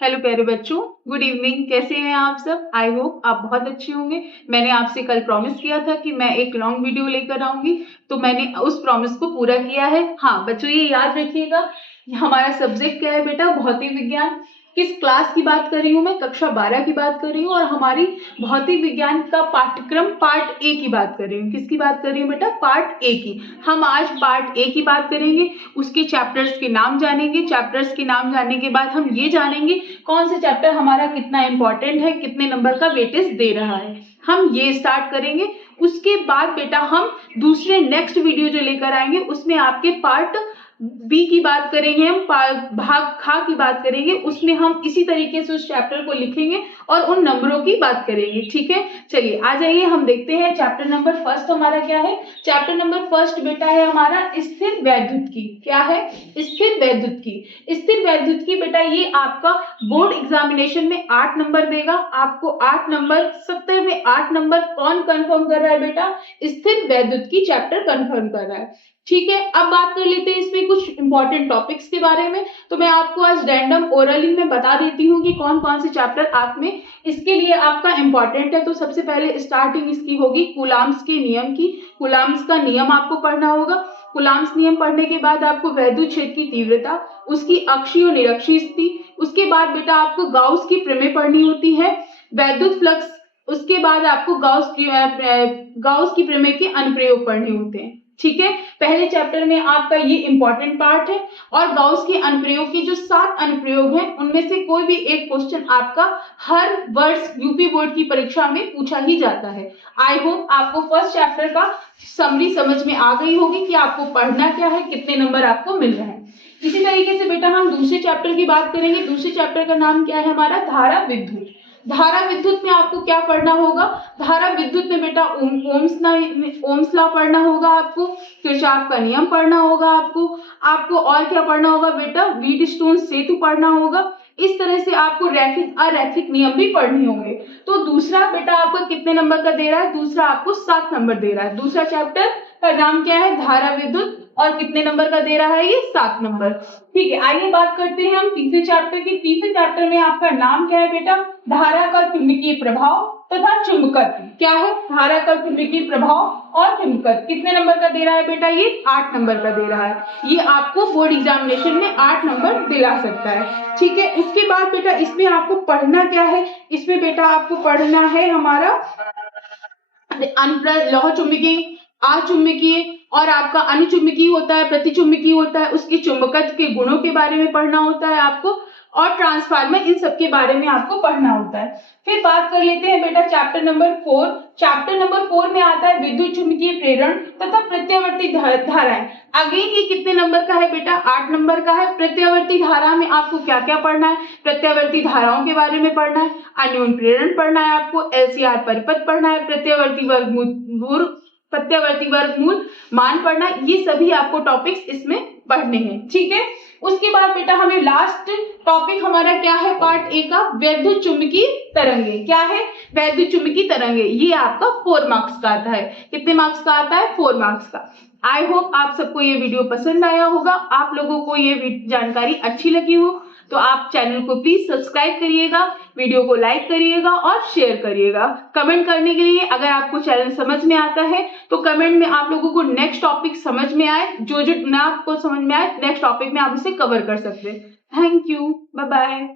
Hello प्यारे बच्चों, good evening. कैसे हैं आप सब? आई होप आप बहुत अच्छे होंगे। मैंने आपसे कल प्रॉमिस किया था कि मैं एक लॉन्ग वीडियो लेकर आऊंगी, तो मैंने उस प्रॉमिस को पूरा किया है। हाँ बच्चों, ये याद रखिएगा, हमारा सब्जेक्ट क्या है बेटा? भौतिक विज्ञान। किस क्लास की बात कर रही हूँ मैं? कक्षा 12 की बात कर रही हूँ और हमारी भौतिक विज्ञान का पाठ्यक्रम पार्ट ए की बात कर रही हूँ। किसकी बात कर रही हूँ बेटा? पार्ट ए की। हम आज पार्ट ए की बात करेंगे, उसके चैप्टर्स के नाम जानेंगे। चैप्टर्स के नाम जानने के बाद हम ये जानेंगे कौन से चैप्टर हमारा कितना इंपॉर्टेंट है, कितने नंबर का वेटेज दे रहा है। हम ये स्टार्ट करेंगे। उसके बाद बेटा हम दूसरे नेक्स्ट वीडियो जो लेकर आएंगे उसमें आपके पार्ट बी की बात करेंगे, हम भाग खा की बात करेंगे। उसमें हम इसी तरीके से उस चैप्टर को लिखेंगे और उन नंबरों की बात करेंगे। ठीक है, चलिए आ जाइए, हम देखते हैं चैप्टर नंबर फर्स्ट हमारा क्या है। चैप्टर नंबर फर्स्ट बेटा है हमारा स्थिर वैद्युत की। क्या है? स्थिर वैद्युत की। स्थिर वैद्युत की बेटा ये आपका बोर्ड एग्जामिनेशन में 8 नंबर देगा। आपको 8 नंबर, 70 में 8 नंबर कौन कंफर्म कर रहा है बेटा? स्थिर वैद्युत की चैप्टर कंफर्म कर रहा है। ठीक है, अब बात कर लेते हैं इसमें कुछ इंपॉर्टेंट टॉपिक्स के बारे में। तो मैं आपको आज रैंडम ओरली में बता देती हूँ कि कौन कौन से चैप्टर आप में इसके लिए आपका इंपॉर्टेंट है। तो सबसे पहले स्टार्टिंग इसकी होगी कूलाम्स के नियम की। कूलाम्स का नियम आपको पढ़ना होगा। कूलाम्स नियम पढ़ने के बाद आपको वैद्युत क्षेत्र की तीव्रता, उसकी अक्षीय और निरक्षीय स्थिति, उसके बाद बेटा आपको गाउस की प्रमेय पढ़नी होती है, वैद्युत फ्लक्स, उसके बाद आपको गाउस की प्रमेय के अनुप्रयोग पढ़ने होते हैं। ठीक है, पहले चैप्टर में आपका ये इंपॉर्टेंट पार्ट है और गाउस के अनुप्रयोग के जो 7 अनुप्रयोग हैं उनमें से कोई भी एक क्वेश्चन आपका हर वर्ष यूपी बोर्ड की परीक्षा में पूछा ही जाता है। आई होप आपको फर्स्ट चैप्टर का समरी समझ में आ गई होगी कि आपको पढ़ना क्या है, कितने नंबर आपको मिल रहे हैं। इसी तरीके से बेटा हम दूसरे चैप्टर की बात करेंगे। दूसरे चैप्टर का नाम क्या है हमारा? धारा विद्युत। धारा विद्युत में आपको क्या पढ़ना होगा? धारा विद्युत में बेटा ओम्स लॉ पढ़ना होगा, आपको किरचॉफ का नियम पढ़ना होगा, आपको और क्या पढ़ना होगा बेटा? व्हीटस्टोन सेतु पढ़ना होगा। इस तरह से आपको रैखिक अरैखिक नियम भी पढ़ने होंगे। तो दूसरा बेटा आपको कितने नंबर का दे रहा है? दूसरा आपको 7 नंबर दे रहा है। दूसरा चैप्टर का नाम क्या है? धारा विद्युत। और कितने नंबर का दे रहा है ये? 7 नंबर। ठीक है, आइए बात करते हैं हम तीसरे चैप्टर की। तीसरे चैप्टर में आपका नाम क्या है बेटा? धारा का चुंबकीय प्रभाव तथा चुंबकत्व। क्या है? धारा का चुंबकीय प्रभाव और चुंबकत्व। कितने नंबर का दे रहा है बेटा? ये 8 नंबर का दे रहा है। ये आपको बोर्ड एग्जामिनेशन में 8 नंबर दिला सकता है। ठीक है, उसके बाद बेटा इसमें आपको पढ़ना क्या है? इसमें बेटा आपको पढ़ना है हमारा लौह चुंबकीय, अचुंबकीय और आपका अनुचुंबकीय होता है, प्रतिचुंबकीय होता है, उसके चुंबकत्व के गुणों के बारे में पढ़ना होता है आपको, और ट्रांसफार्मर, इन सब के बारे में आपको पढ़ना होता है। फिर बात कर लेते हैं बेटा चैप्टर नंबर 4। चैप्टर नंबर 4 में आता है विद्युत चुंबकीय प्रेरण तथा प्रत्यावर्ती धाराएं। अगेन ये कितने नंबर का है बेटा? 8 नंबर का है। प्रत्यावर्ती धारा में आपको क्या क्या पढ़ना है? प्रत्यावर्ती धाराओं के बारे में पढ़ना है, अन्योन्य प्रेरण पढ़ना है, आपको एलसीआर परिपथ पढ़ना है, प्रत्यावर्ती वर्गमूल मान पढ़ना। ये सभी आपको टॉपिक्स इसमें पढ़ने हैं। ठीक है, उसके बाद बेटा हमें लास्ट टॉपिक हमारा क्या है पार्ट ए का? वैद्युत चुंबकीय तरंगे। क्या है? वैद्युत चुंबकीय तरंगे। ये आपका 4 मार्क्स का आता है। कितने मार्क्स का आता है? 4 मार्क्स का। आई होप आप सबको ये वीडियो पसंद आया होगा। आप लोगों को ये जानकारी अच्छी लगी हो तो आप चैनल को प्लीज सब्सक्राइब करिएगा, वीडियो को लाइक करिएगा और शेयर करिएगा। कमेंट करने के लिए, अगर आपको चैनल समझ में आता है तो कमेंट में आप लोगों को नेक्स्ट टॉपिक समझ में आए, जो ना आपको समझ में आए नेक्स्ट टॉपिक में आप उसे कवर कर सकते हैं। Thank you, bye bye.